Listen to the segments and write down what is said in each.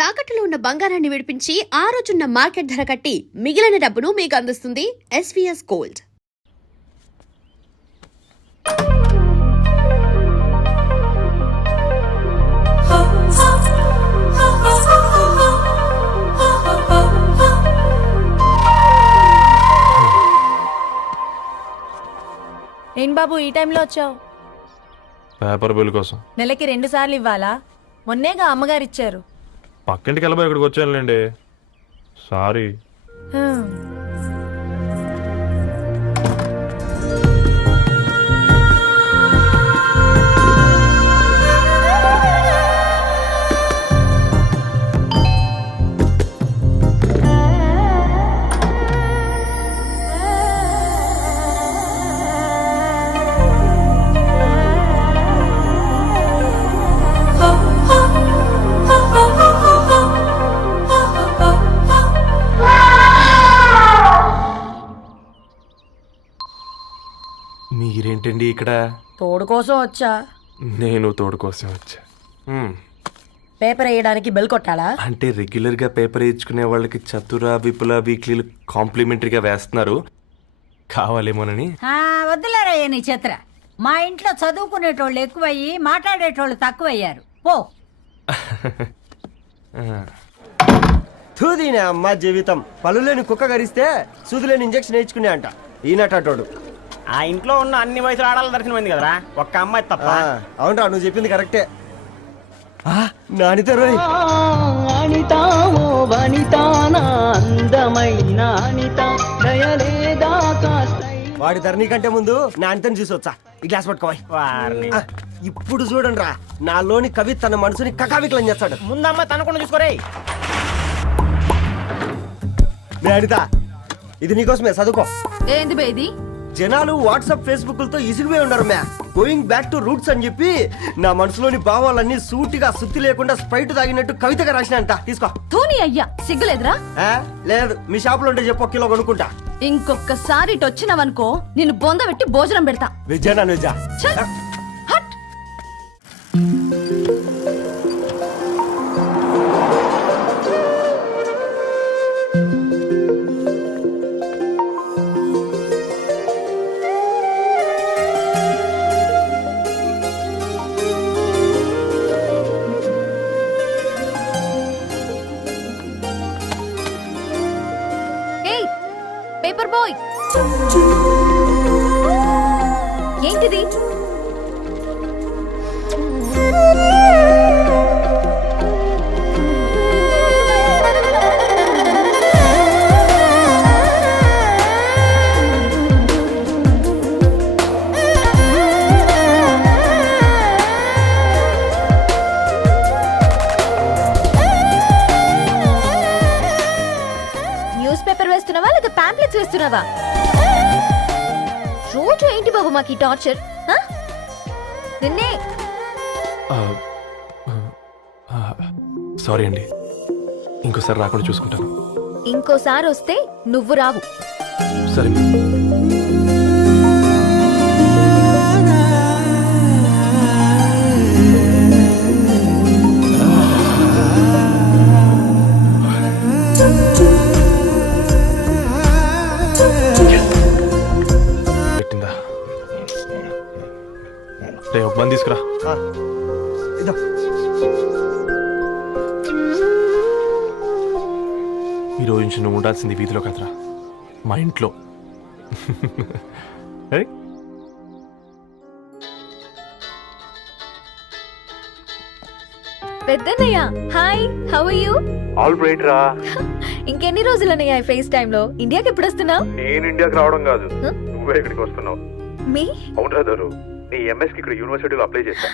తాకట్టులో ఉన్న బంగారాన్ని విడిపించి ఆ రోజున్న మార్కెట్ ధర కట్టి మిగిలిన డబ్బును మీకు అందిస్తుంది ఎస్వీఎస్ గోల్డ్. ఏం బాబు ఈ టైంలో వచ్చావు? పేపర్ బిల్ కోసం. నెలకి 2 సార్లు ఇవ్వాలా? మొన్నేగా అమ్మగారు ఇచ్చారు. పక్కింటికి వెళ్ళబోయి ఇక్కడికి వచ్చానులేండి. సారీ. మీరేంటండి ఇక్కడ? తోడు కోసం వచ్చా. నేను తోడు కోసం వచ్చా. పేపర్ వేయడానికి బెల్ కొట్టాలా? అంటే రెగ్యులర్గా పేపర్ వేయించుకునే వాళ్ళకి చతుర విపుల వీక్లీలు కాంప్లిమెంటరీగా వేస్తున్నారు, కావాలేమోనని. వద్దులేరయ్య నీ చిత్ర. మా ఇంట్లో చదువుకునేటోళ్ళు ఎక్కువయ్యి మాట్లాడేటోళ్ళు తక్కువయ్యారు. పో. తూదీనే అమ్మ జీవితం. పళ్ళులేని కుక్క గరిస్తే సూదులేని ఇంజక్షన్ వేయించుకునే అంట ఈనటోడు. ఆ ఇంట్లో ఉన్న అన్ని వయసుల ఆడాల దర్శనమైంది కదరా, ఒక్క అమ్మాయి తప్ప. అవునరా, నువ్వు చెప్పింది కరెక్టే. నానిత రోయ్, వాడి ధరణి కంటే ముందు నానితని చూసి వచ్చా. ఈ గ్లాస్ పట్టుకోవాలి. ఇప్పుడు చూడండి రా, నాలోని కవి తన మనసుని కకావికలం చేస్తాడు. ముందమ్మ తనకుండా చూసుకోరే. నానిత, ఇది నీకోసమే, చదువుకో. ఏంది బేది? జనాలు వాట్సాప్ ఫేస్బుక్లతో ఇసిగిపోయి ఉన్నారు మ్యా. గోయింగ్ బ్యాక్ టు రూట్స్ అని చెప్పి నా మనసులోని భావాలన్నీ సూటిగా సుత్తి లేకుండా స్ప్రైట్ తాగినట్టు కవితగా రాసినంట. తీసుకో. ధోని అయ్యా, సిగ్గులేదురా? లేదు, మీ షాప్ లో ఉంటే చెప్పు, 1 కిలో కొనుక్కుంటా. ఇంకొకసారి ఇటు వచ్చినావనుకో నిన్ను బొంద పెట్టి భోజనం పెడతా. వెజ్జా నాన్ వెజ్జా? హట్. పేపర్ బాయ్, ఏంటిది? న్యూస్ పేపర్ వేస్తున్నావా లేదా పాంప్లెట్స్ వేస్తున్నావా? రోజు ఏంటి బాబు మాకు ఈ టార్చర్? నిన్నే. సారీ అండి, ఇంకోసారి రాకుండా చూసుకుంటాను. ఇంకోసారి వస్తే నువ్వు రావు. సరే. ఒక బంద్ తీసుకురా. ఈరోజు నుంచి నువ్వు ఉండాల్సింది వీధిలో కదరా, మా ఇంట్లో. పెద్దన్నయ్య, hi, how are you? All right రా. ఇంకెన్ని రోజులన్నయ్య ఫేస్ టైమ్ లో? ఇండియాకి ఎప్పుడు వస్తున్నావు? నేను ఇండియాకి రావడం కాదు, నువ్వే ఇక్కడికి వస్తున్నావు. మీ? అవునరా దరు, నీ ఎంఎస్ కి ఇక్కడ యూనివర్సిటీలో అప్లై చేశా.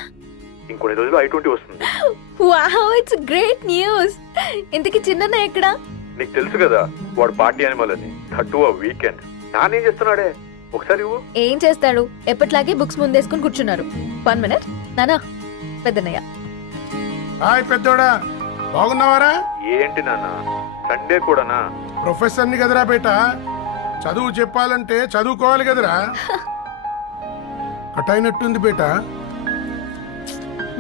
ఇంకొన్ని రోజులు I-20 వస్తుంది. Wow, it's great news. ఇంతకీ చిన్నన్నయ్య ఎక్కడ? నీకు తెలుసు కదా, వాడు పార్టీ అనిమల్ అని. థర్టూ వీకెండ్. నానేం చేస్తున్నాడే, ఒకసారి ఏం చేస్తాడు? ఎప్పట్లాగే బుక్స్ ముందేసుకుని కూర్చున్నారు. 1 మినిట్. నానా, పెద్దన్నయ్య. హాయ్ పెద్దోడా, బాగున్నావారా? ఏంటి నాన్న, సండే కూడానా? ప్రొఫెసర్ని కదరా బేట, చదువు చెప్పాలంటే చదువుకోవాలి కదరా. కట్ అయినట్టుంది బేట.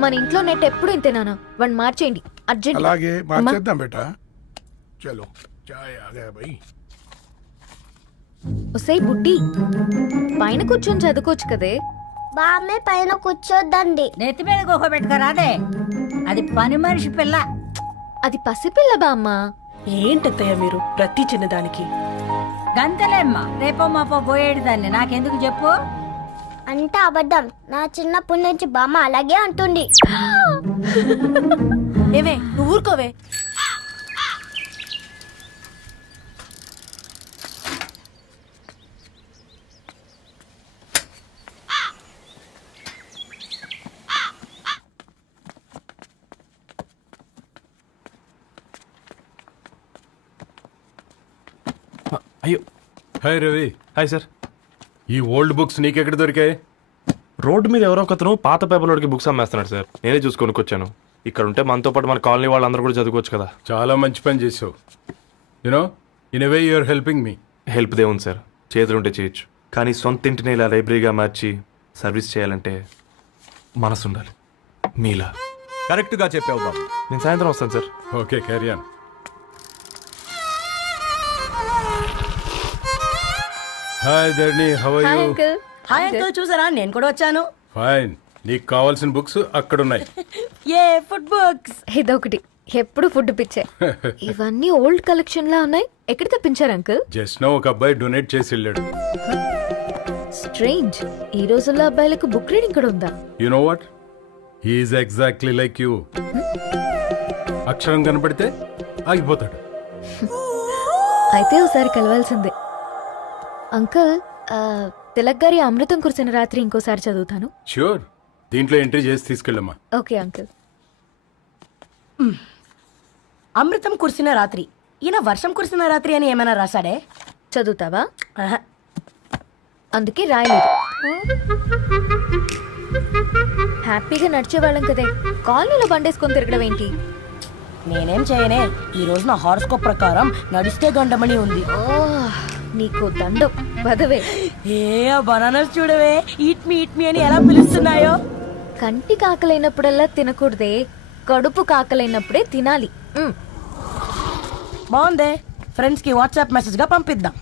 మన ఇంట్లో నెట్ ఎప్పుడు ఇంతేనా? వన్ మార్చేయండి. అర్జెంట్ అలాగే అమ్మా. మార్చేద్దాం బేటా చలో చాయ్ ఆ గయా భయ్ ఒసేయ్ బుడ్డి పైన కూర్చొని చదువుకోవచ్చు కదే. బామ్మే పైన కూర్చోద్దండి. నెత్తి మీద గుహ పెట్టుకోరాదే, అది పని మనిషి పిల్ల. అది పసిపిల్ల బామ్మ. ఏంటత్తయ్య మీరు ప్రతి చిన్నదానికి గంతలేమ్మా, రేపో మాపో పోయేడు దాన్ని నాకెందుకు చెప్పు. అంటే అబద్ధం. నా చిన్నప్పటి నుంచి బామ్మ అలాగే అంటుంది. ఏవే నువ్వు ఊరుకోవే. అయ్యో హాయ్ రవి, హాయ్ సార్. ఈ ఓల్డ్ బుక్స్ నీకెక్కడ దొరికాయి? రోడ్డు మీద ఎవరో ఒకతను పాత పేపర్లోకి బుక్స్ అమ్మేస్తున్నాడు సార్. నేనే చూసుకొని వచ్చాను. ఇక్కడ ఉంటే మనతో పాటు మన కాలనీ వాళ్ళందరూ కూడా చదువుకోవచ్చు కదా. చాలా మంచి పని చేసావు. You know in a way you are helping me. Help దేవుంది సార్, చేతులుంటే చేయొచ్చు. కానీ సొంత ఇంటిని ఇలా లైబ్రరీగా మార్చి సర్వీస్ చేయాలంటే మనసు ఉండాలి. మీలా. కరెక్ట్గా చెప్పావు బాబు. నేను సాయంత్రం వస్తాను sir. Okay carry on. Hi Dharni, how are hi you? Uncle. Hi uncle, చూసారా నేను కూడా వచ్చాను. ఫైన్. నీకు కావాల్సిన బుక్స్ అక్కడ ఉన్నాయి. ఏ ఫుడ్ బుక్స్. ఇదొకటి ఎప్పుడు ఫుడ్ పిచ్చే. ఇవన్నీ ఓల్డ్ కలెక్షన్ లా ఉన్నాయి. ఎక్కడ తెప్పించారు అంకుల్? జస్ట్ నో ఒక అబ్బాయి డొనేట్ చేసి వెళ్ళాడు. స్ట్రేంజ్, ఈ రోజుల్లో అబ్బాయిలకు బుక్ రీడింగ్ కూడా ఉందా? You know what, he's exactly like you. అక్షరం కనపడితే ఆగిపోతాడు. అయితే ఒకసారి కలవాల్సిందే. అంకుల్, తిలక్ గారి అమృతం కురిసిన రాత్రి ఇంకోసారి చదువుతాను. ష్యూర్, దీంట్లో ఎంట్రీ చేసి తీసుకెళ్ళమ్మా. Okay uncle. అమృతం కురిసిన రాత్రి. ఈయన వర్షం కురిసిన రాత్రి అని ఏమైనా రాశాడే? చదువుతావా? ఆహా. అందుకే రాయలేదు. హ్యాపీగా నడిచేవాళ్ళం కదే, కాలనీలో బండేసుకొని తిరగడం ఏంటి? నేనేం చేయనే, ఈ రోజు నా హారోస్కోప్ ప్రకారం నడిస్తే గండమణి ఉంది. ఓ, నీకు దండం పదవే. ఏ బనానాస్ చూడవే, ఈట్ మీ అని ఎలా పిలుస్తున్నాయో. కంటి కాకలైనప్పుడల్లా తినకూడదే, కడుపు కాకలైనప్పుడే తినాలి. బాగుందే, ఫ్రెండ్స్ కి వాట్సాప్ మెసేజ్ గా పంపిద్దాం.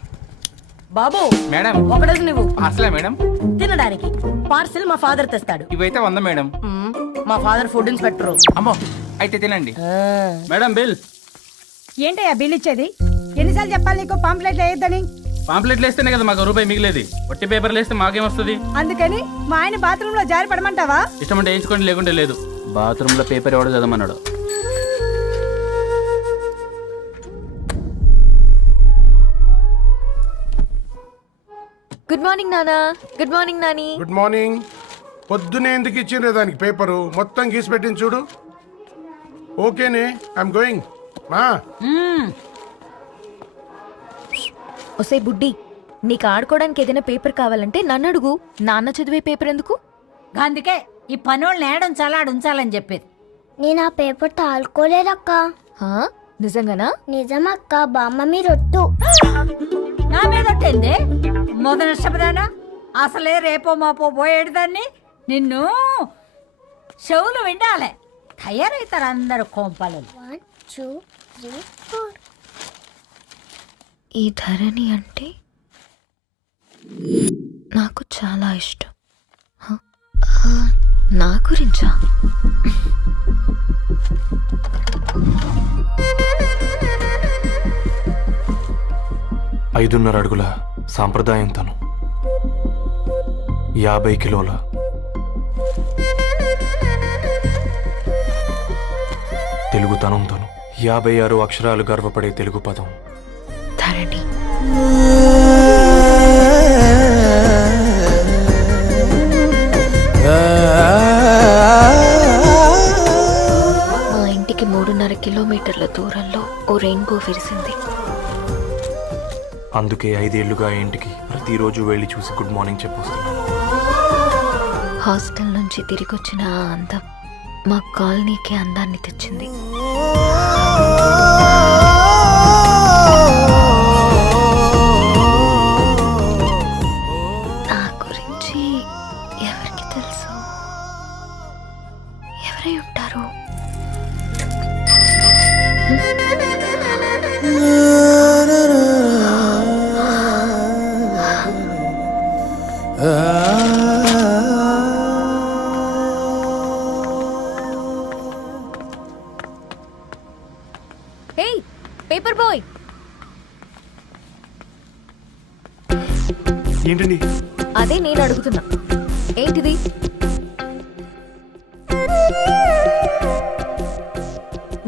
బాబు మేడం ఒకడేసి నువ్వు అసలే మేడం తినడానికి పార్సిల్ మా ఫాదర్ తెస్తాడు. ఇవైతే 100 మేడం. మా ఫాదర్ ఫుడ్ ఇన్స్పెక్టర్. అమ్మో అయితే తినండి మేడం. బిల్ ఏంటయ్యా బిల్ ఇచ్చేది? ఎన్నిసార్లు చెప్పాలి నీకు పాంప్లెట్ వేయొద్దని? పాంప్లెట్లు వేస్తేనే కదా మాకు రూపాయి మిగిలేది. ఒట్టి పేపర్లు వేస్తే మాకేమొస్తుంది? అందుకని మా ఆయన బాత్రూమ్ లో జారి పడమంటావా? ఇష్టం అంటే వేయించుకోండి, లేకుంటే లేదు. బాత్రూమ్ లో పేపర్ ఎవడో చదవమన్నాడు. గుడ్ మార్నింగ్ నానా. Good morning Nani. Good morning. పొద్దునే ఎందుకు ఇచ్చిండ్రే దానికి పేపరు? మొత్తం గీసి పెట్టింది చూడు. ఓకేనే, ఐఎమ్ గోయింగ్. మా ఒసే బుడ్డి, నీకు ఆడుకోవడానికి ఏదైనా పేపర్ కావాలంటే నన్ను అడుగు. నాన్న చదివే పేపర్ ఎందుకు? అందుకే ఈ పనోళ్ళని ఏడుంచాలా ఉంచాలని చెప్పేది. నేను ఆ పేపర్ తాలుకోలేదక్క. హా? నిజంగానా? నిజమక్క, బామ్మ మీరొట్టు. నా మీద ఒట్టేంది? మొదటి నష్టపదానా? అసలే రేపో మాపో పోయేడు దాన్ని. నిన్ను చెవులు వినాలే, తయారవుతారు అందరు కోంపాలు. 1 2 3 4. ఈ ధరణి అంటే నాకు చాలా ఇష్టం. హ? నా గురించా? 5.5 అడుగుల సాంప్రదాయం తను, 50 కిలోల తెలుగుతనం తను, 56 అక్షరాలు గర్వపడే తెలుగు పదం ధరణి. మా ఇంటికి 3.5 కిలోమీటర్ల దూరంలో ఓ రెయిన్బో విరిసింది. అందుకే 5 ఏళ్లుగా ఇంటికి ప్రతిరోజు వెళ్ళి చూసి గుడ్ మార్నింగ్ చెప్పొస్తున్నాను. హాస్టల్ నుంచి తిరిగొచ్చిన ఆ అందం మా కాలనీకి అందాన్ని తెచ్చింది. నా గురించి ఎవరికి తెలుసు? ఎవరై ఉంటారు? హే పేపర్ బాయ్, ఏంటండి? అదే నేను అడుగుతున్నా, ఏంటిది?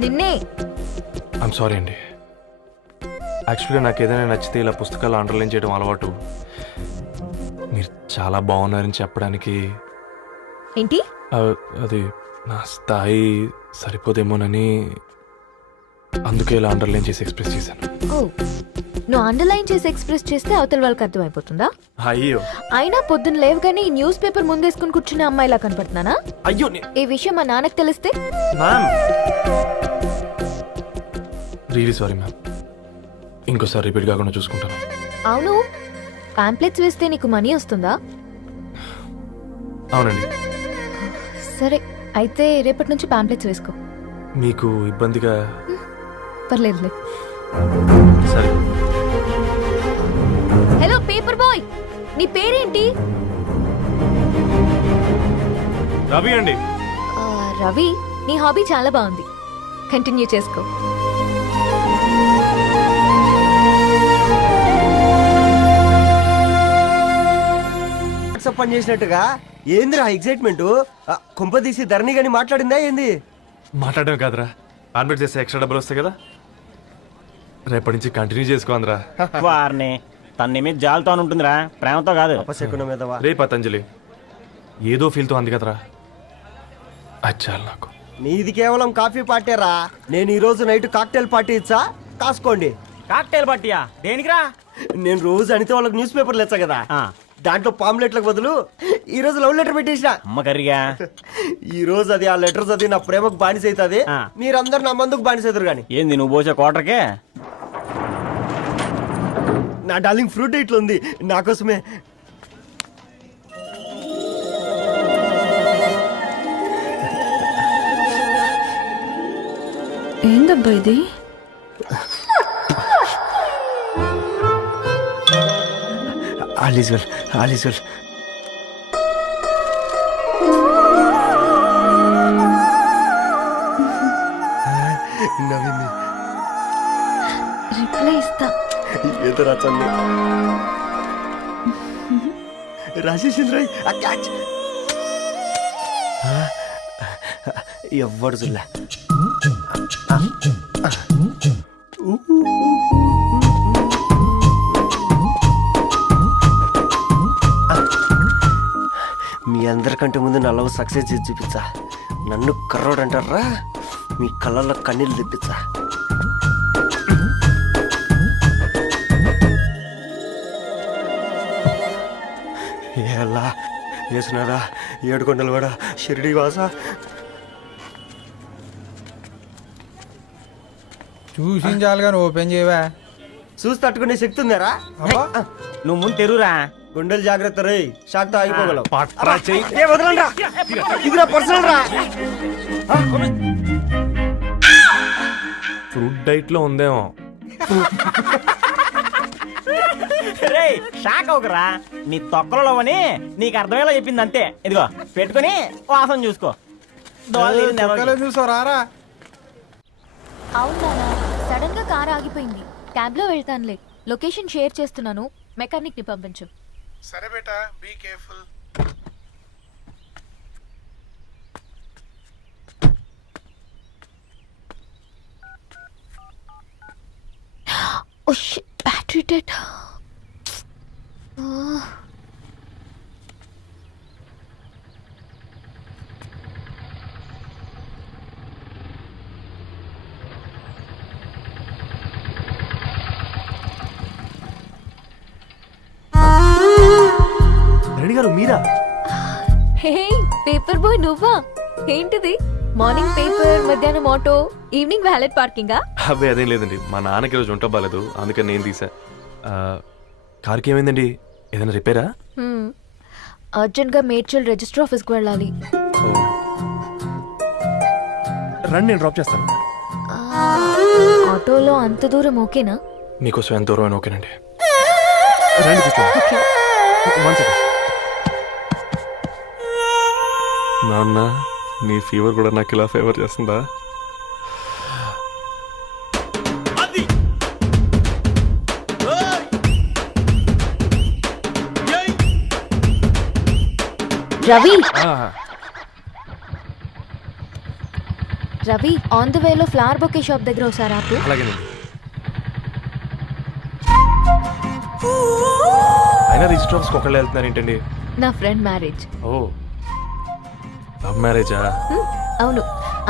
నిన్నే. ఐమ్ సారీ అండి. యాక్చువల్గా నాకు ఏదైనా నచ్చితే ఇలా పుస్తకాలు అండర్లైన్ చేయడం అలవాటు. మీరు చాలా బాగున్నారని చెప్పడానికి ఏంటి? అది నా స్థాయి సరిపోదేమోనని అందుకే ఇలా అండర్లైన్ చేసి ఎక్స్ప్రెస్ చేశాను. ఓ, నువ్వు అండర్లైన్ చేసి ఎక్స్ప్రెస్ చేస్తే అవతల వాళ్ళకి అర్థమైపోతుందా? అయ్యో అయినా పొద్దున్న లేవగానే ఈ న్యూస్ పేపర్ ముందేసుకుని కూర్చునే అమ్మాయిలా కనపడుతున్నానా? అయ్యో ఈ విషయం మా నాన్నకి తెలిస్తే? Ma'am really sorry ma'am. ఇంకోసారి రిపీట్ కాకుండా చూసుకుంటాను. అవును, పాంప్లెట్స్ వేస్తే నీకు మనీ వస్తుందా? అవునండి. సరే, అయితే రేపటి నుంచి పాంప్లెట్స్ వేసుకో. మీకు ఇబ్బందిగా? పర్లేదులే. సరే. హలో పేపర్ బాయ్, నీ పేరేంటి? రవి అండి. రవి, నీ హాబీ చాలా బాగుంది, కంటిన్యూ చేసుకో. వాట్సాప్ పని చేసినట్టుగా ఏందిరా ఎక్సైట్మెంట్? కుంప తీసి ధరణి గాని మాట్లాడిందా ఏంది? మాట్లాడడం కాదురా, కాన్వర్ట్ చేస్తే ఎక్స్ట్రా డబ్బులు వస్తాయి కదా, రేపటి నుంచి కంటిన్యూ చేసుకో అందరా. వారిని తన మీద జాలతో ఉంటుందిరా, ప్రేమతో కాదు. అపశకునం మీదవా? రే పతంజలి, ఏదో ఫీల్తో అంది కదరా, అది చాలు నాకు. నీది కేవలం కాఫీ పార్టీరా. నేను ఈ రోజు నైట్ కాక్టైల్ పార్టీ ఇచ్చా, కాసుకోండి. కాక్టైల్ పార్టీయా? దేనికిరా? నేను రోజు అనితే వాళ్ళకి న్యూస్ పేపర్లు ఇచ్చా కదా, ఆ. దాంట్లో పాంప్లెట్లకు బదులు ఈ రోజు లవ్ లెటర్ పెట్టేసిన. అమ్మ కర్రీగా. ఈ రోజు అది ఆ లెటర్ చదివి నా ప్రేమకు బానిస అవుతుంది. ఆ. మీరందరు నా మందుకు బానిస అవుతారు కానీ. ఏంది నువ్వు పోసే కోటర్కే? నా డార్లింగ్ ఫ్రూట్ ఇట్లా ఉంది నా కోసమే. ఏందబ్బా ఇది? All is well, all is well. నవ్వింది. రిప్లై ఇస్తా. ఏదో రాచండి రాజేసింద్ర క్యాచ్. ఎవ్వడు చూడలే. మీ అందరికంటే ముందు నా లవ్ సక్సెస్ చేసి చూపించా. నన్ను కర్రోడు అంటారా, మీ కళ్ళల్లో కన్నీళ్ళు తెప్పించా. ఎలా వేసినారా ఏడుకొండలు కూడా షిరిడి వాస. చూసించాలి కానీ ఓపెన్ చేయవా? చూసి తట్టుకునే శక్తి ఉందారా? నువ్వు ముందు తెరురా. గుండెలు జాగ్రత్త రే, షాక్తో ఆగిపోగలవు. పట్రా చెయ్యి. ఏ వదలండి రా, ఇది నా పర్సనల్ రా. ఫ్రూట్ డైట్ లో ఉందేమో. రే షాక్ అవుకరా, నీ తొక్కలలో అని నీకు అర్థమయ్యేలా చెప్పింది అంతే. ఇదిగో పెట్టుకుని వాసన చూసుకో. చూసారా? అవునా, సడన్ గా కార్ ఆగిపోయింది. క్యాబ్ లో వెళ్తానులే, లొకేషన్ షేర్ చేస్తున్నాను, మెకానిక్ ని పంపించు. సరే బేటా, be careful. Oh shit, battery dead. Reddy గారు మీరా? హే పేపర్ బాయ్, నువ్వా? ఏంటిది? మార్నింగ్ పేపర్, మధ్యాహ్నం ఆటో, ఈవినింగ్ వ్యాలెట్ పార్కింగా? అబ్బాయి అదేం లేదండి, మా నాన్నకి రోజు వంట బాగాలేదు, అందుకని నేను తీసా. కార్కి ఏమైందండి? ఏదైనా రిపేరా? అర్జెంట్ గా మేడ్చల్ రిజిస్టర్ ఆఫీస్కి వెళ్ళాలి. రండి, నేను డ్రాప్ చేస్తాను. ఆటోలో అంత దూరం ఓకేనా? మీకోసం ఎంత దూరం అయినా ఓకేనండి. రండి కూర్చోండి. One second. నాన్న, నీ ఫీవర్ కూడా నాకు ఇలా ఫేవర్ చేస్తుందా? రవి ఆ, రవి ఆన్ ద వేలో ఫ్లవర్ బొకే షాప్ దగ్గర ఒకసారి ఆపు. అలాగేనండి. అయినా రిజిస్టర్ ఆఫీస్కి ఒకళ్ళు వెళ్తున్నారు ఏంటండి? నా ఫ్రెండ్ మ్యారేజ్. ఓ, లవ్ మ్యారేజా? అవును,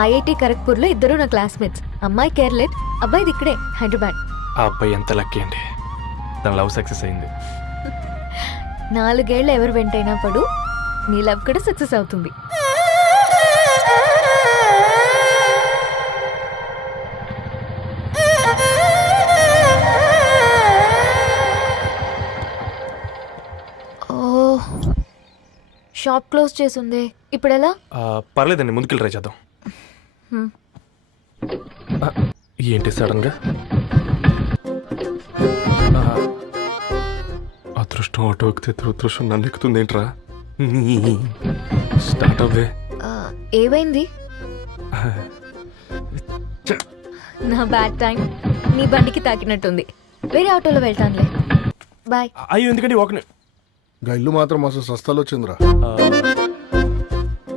ఐఐటి ఖరగ్పూర్లో ఇద్దరు నా క్లాస్మేట్స్. అమ్మాయి కేర్లెట్, అబ్బాయిది ఇక్కడే హైదరాబాద్. ఆ అబ్బాయి ఎంత లక్కీ అండి, తన లవ్ సక్సెస్ అయింది. 4 ఏళ్ళు ఎవరు వెంటైనా పడు, నీ లవ్ కూడా సక్సెస్ అవుతుంది. ఓ, షాప్ క్లోజ్ చేసింది, ఇప్పుడు ఎలా? పర్లేదండి, ముందుకెళ్ళి ట్రై చేద్దాం. ఆ, ఏంటి సడన్గా? అదృష్టం ఆటో ఎక్కితే దురదృష్టం నన్ను ఎక్కుతుంది ఏంట్రా? స్టార్ట్ అవ్వే. ఏమైంది? నా బ్యాడ్ టైం నీ బండికి తాకినట్టుంది. వేరే ఆటోలో వెళ్తానులే, బాయ్. అయ్యో, ఎందుకండి ఒక ఇల్లు మాత్రం అసలు సస్తాలు వచ్చిందిరా.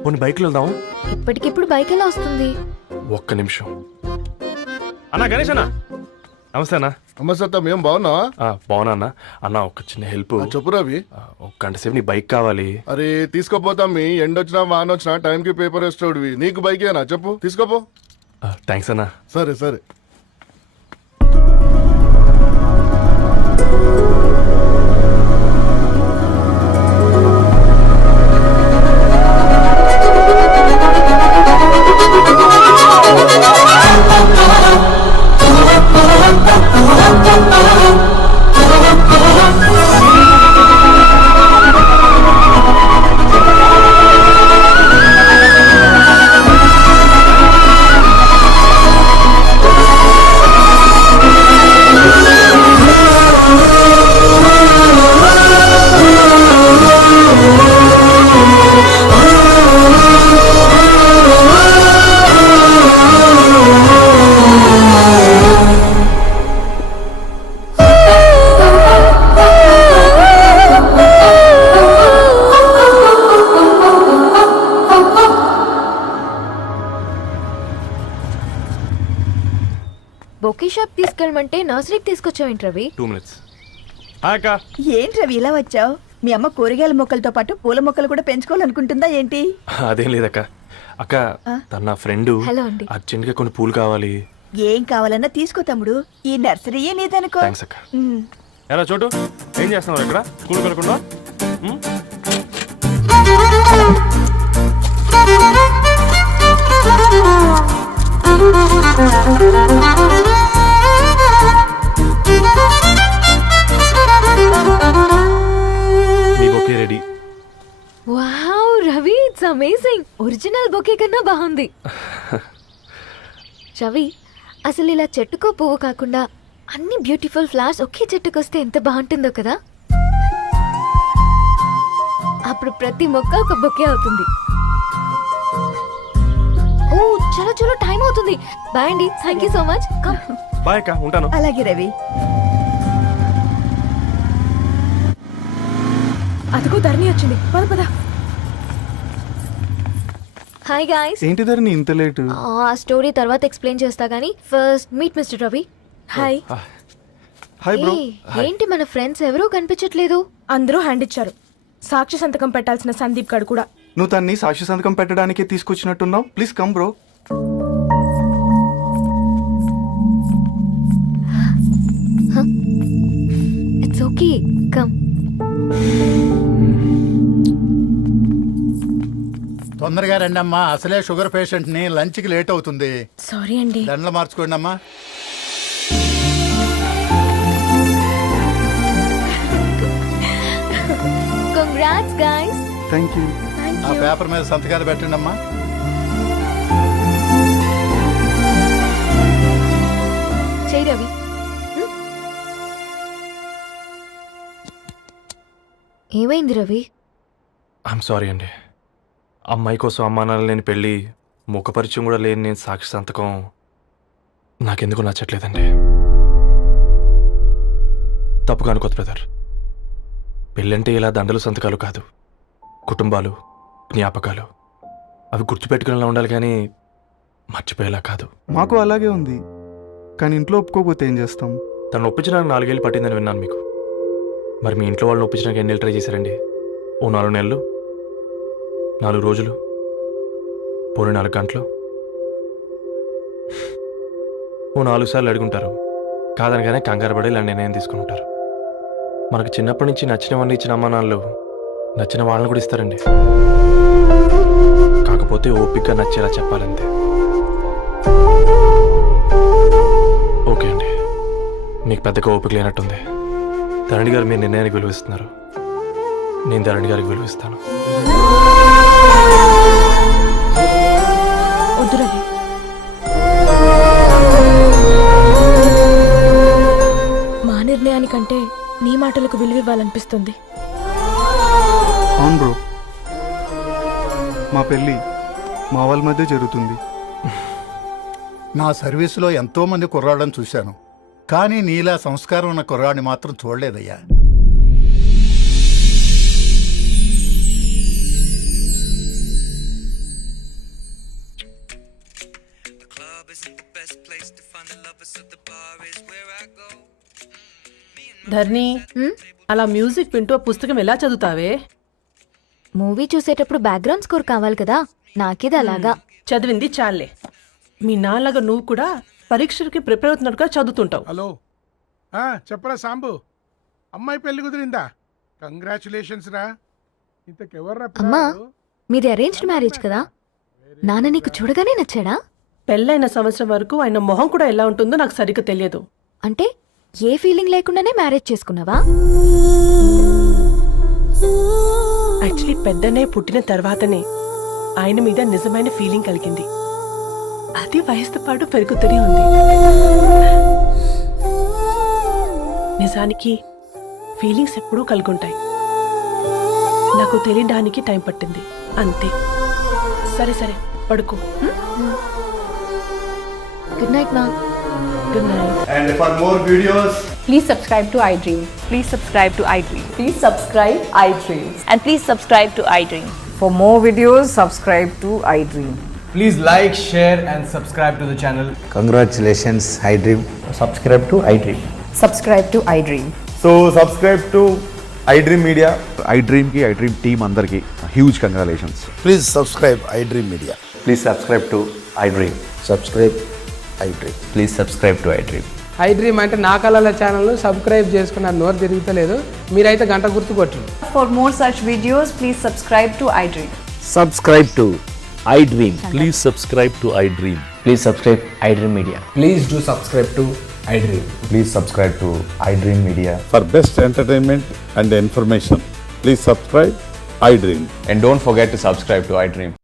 కొన్ని బైక్లో వెళ్దాం. ఇప్పటికిప్పుడు బైక్ ఎలా వస్తుంది? ఒక్క నిమిషం. అన్నా, గణేష్ అన్న, నమస్తే అన్న. నమస్తే, ఏం బాగున్నావా? బాగున్నా అన్న. అన్న, ఒక చిన్న హెల్ప్. చెప్పు రవి. ఒక గంట సేపు నీ బైక్ కావాలి. అరే తీసుకోపోతాం, మీ ఎండొచ్చినా వాన వచ్చినా టైంకి పేపర్ వేస్తాడువి. నీకు బైకేనా చెప్పు, తీసుకోపో. థ్యాంక్స్ అన్న. సరే సరే. బొకే షాప్ తీసుకెళ్ళమంటే నర్సరీకి తీసుకొచ్చావేంటి రవి? 2 minutes. అక్క, ఏంటి రవి ఇలా వచ్చావు? మీ అమ్మ కూరగాయల మొక్కలతో పాటు పూల మొక్కలు కూడా పెంచుకోవాలనుకుంటుందా ఏంటి? అదేం లేదక్క. అక్క, తన నా ఫ్రెండ్ హలో అండి. అర్జెంట్గా కొన్ని పూలు కావాలి. ఏం కావాలన్నా తీసుకో తమ్ముడు, ఈ నర్సరీయే నీదనుకో. థ్యాంక్స్ అక్క. ఎలా చోటు, ఏం చేస్తున్నావు ఇక్కడ? స్కూల్ కలకుండా? మీ bouquet ready. Wow Ravi, it's amazing. Original bouquet కన్నా బాగుంది. రవి, అసలు ఇలా చెట్టుకో పువ్వు కాకుండా అన్ని బ్యూటిఫుల్ ఫ్లవర్స్ ఒకే చెట్టుకొస్తే ఎంత బాగుంటుందో కదా. అప్పుడు ప్రతి మొక్క ఒక బొకే అవుతుంది. ఓ చలో చలో, టైం అవుతుంది. బాయ్ అండి, thank you so much. Bye అక్క, ఉంటాను. అలాగే రవి. అదిగో ధరణి వచ్చింది, పద పద. Hi guys. ఏంటి ధరణి ఇంత లేటు? ఆ స్టోరీ తర్వాత ఎక్స్ప్లెయిన్ చేస్తా గానీ first meet mister Ravi. Hi. Hi bro. ఏంటి మన ఫ్రెండ్స్ ఎవరూ కనిపించట్లేదు? అందరూ హ్యాండ్ ఇచ్చారు. సాక్షి సంతకం పెట్టాల్సిన సందీప్ గడు కూడా. నువ్వు తన్ని సాక్షి సంతకం పెట్టడానికే తీసుకొచ్చినట్టున్నావు. Please come bro. It's okay, come. తొందరగా రండి అమ్మా, అసలే షుగర్ పేషెంట్ ని, లంచ్ కి లేట్ అవుతుంది. సారీ అండి. దండలు మార్చుకోండి అమ్మా. Congrats guys. Thank you. ఆ పేపర్ మీద సంతకాలు పెట్టండి అమ్మా. చేయి రవి. ఏమైంది రవి? ఐఎమ్ సారీ అండి. అమ్మాయి కోసం అమ్మానాలు లేని పెళ్ళి, ముఖపరిచయం కూడా లేని నేను సాక్షి సంతకం నాకెందుకు నచ్చట్లేదండి. తప్పుగా అనుకోదు బ్రదర్. పెళ్ళంటే ఇలా దండలు సంతకాలు కాదు, కుటుంబాలు, జ్ఞాపకాలు. అవి గుర్తుపెట్టుకునేలా ఉండాలి కానీ మర్చిపోయేలా కాదు. మాకు అలాగే ఉంది, కానీ ఇంట్లో ఒప్పుకోకపోతే ఏం చేస్తాం? తను ఒప్పించడానికి 4 ఏళ్ళు పట్టిందని విన్నాను మీకు. మరి మీ ఇంట్లో వాళ్ళని ఒప్పించడానికి ఎన్ని ఏళ్ళు ట్రై చేశారండి? ఓ 4 నెలలు, 4 రోజులు, పోనీ 4 గంటలు, ఓ 4 సార్లు అడుగుంటారు. కాదనగానే కంగారు పడి ఇలా నిర్ణయం తీసుకుని ఉంటారు. మనకు చిన్నప్పటి నుంచి నచ్చినవన్నీ ఇచ్చిన అమ్మానాళ్ళు నచ్చిన వాళ్ళని కూడా ఇస్తారండి. కాకపోతే ఓపికగా నచ్చేలా చెప్పాలంతే. ఓకే అండి, మీకు పెద్దగా ఓపిక లేనట్టుంది. ధరణి గారు మీ నిర్ణయానికి విలువిస్తున్నారు, నేను ధరణి గారికి విలువిస్తాను. వద్దు రవి. మా నిర్ణయానికంటే నీ మాటలకు విలువివ్వాలనిపిస్తుంది. అవును బ్రో, మా పెళ్ళి మా వాళ్ళ మధ్య జరుగుతుంది. నా సర్వీసులో ఎంతో మంది కుర్రాళ్ళని చూశాను, కానీ నీలా సంస్కారం ఉన్న కుర్రాడిని మాత్రం చూడలేదయ్యా. ధర్ని, అలా మ్యూజిక్ వింటూ ఆ పుస్తకం ఎలా చదువుతావే? మూవీ చూసేటప్పుడు బ్యాక్గ్రౌండ్ స్కోర్ కావాలి కదా, నాకేది అలాగా. చదివింది చాలే. మీ నాన్నగా నువ్వు కూడా పరీక్షలకి ప్రిపేర్ అవుతున్నట్టుగా చదువుతుంటావు. హలో, చెప్పరా సాంబు, అమ్మాయి పెళ్లి కుదిరిందా? కంగ్రాచులేషన్స్ రా. ఇంతకెవర్రా అమ్మా, పిల్లాడు? మీది అరేంజ్డ్ మ్యారేజ్ కదా, నాన్న నీకు చూడగానే నచ్చాడా? పెళ్ళైన సంవత్సరం వరకు ఆయన మొహం కూడా ఎలా ఉంటుందో నాకు సరిగ్గా తెలియదు. అంటే ఏ ఫీలింగ్ లేకుండానే మ్యారేజ్ చేసుకున్నావా? యాక్చువల్లీ పెద్దనే పుట్టిన తర్వాతనే ఆయన మీద నిజమైన ఫీలింగ్ కలిగింది. అది వయసుతో పాటు పెరుగుతూనే ఉంది. నిజానికి ఫీలింగ్స్ ఎప్పుడూ కలుగుంటాయి. నాకు తెలియడానికి టైం పట్టింది అంతే. సరే సరే, పడుకో. గుడ్ నైట్ మా. Good night. And for more videos, please subscribe to iDream. Please subscribe to iDream. Please subscribe iDream. And please subscribe to iDream. For more videos, subscribe to iDream. Please like, share and subscribe to the channel. Congratulations iDream. Subscribe to iDream. Subscribe to iDream. So subscribe to iDream Media. iDream ki iDream team andarki huge congratulations. please subscribe iDream Media. Please subscribe to iDream. Subscribe iDream. Please subscribe to iDream. iDream అంటే నా కళల channel subscribe చేసుకున్న నోరు తిరుగుతలేదు. మీరైతే గంట గుర్తు కొట్టండి. For more such videos, please subscribe to iDream. Subscribe to iDream. Please subscribe to iDream. Please subscribe iDream Media. Please do subscribe to iDream. Please subscribe to iDream Media. For best entertainment and information, please subscribe iDream. And don't forget to subscribe to iDream.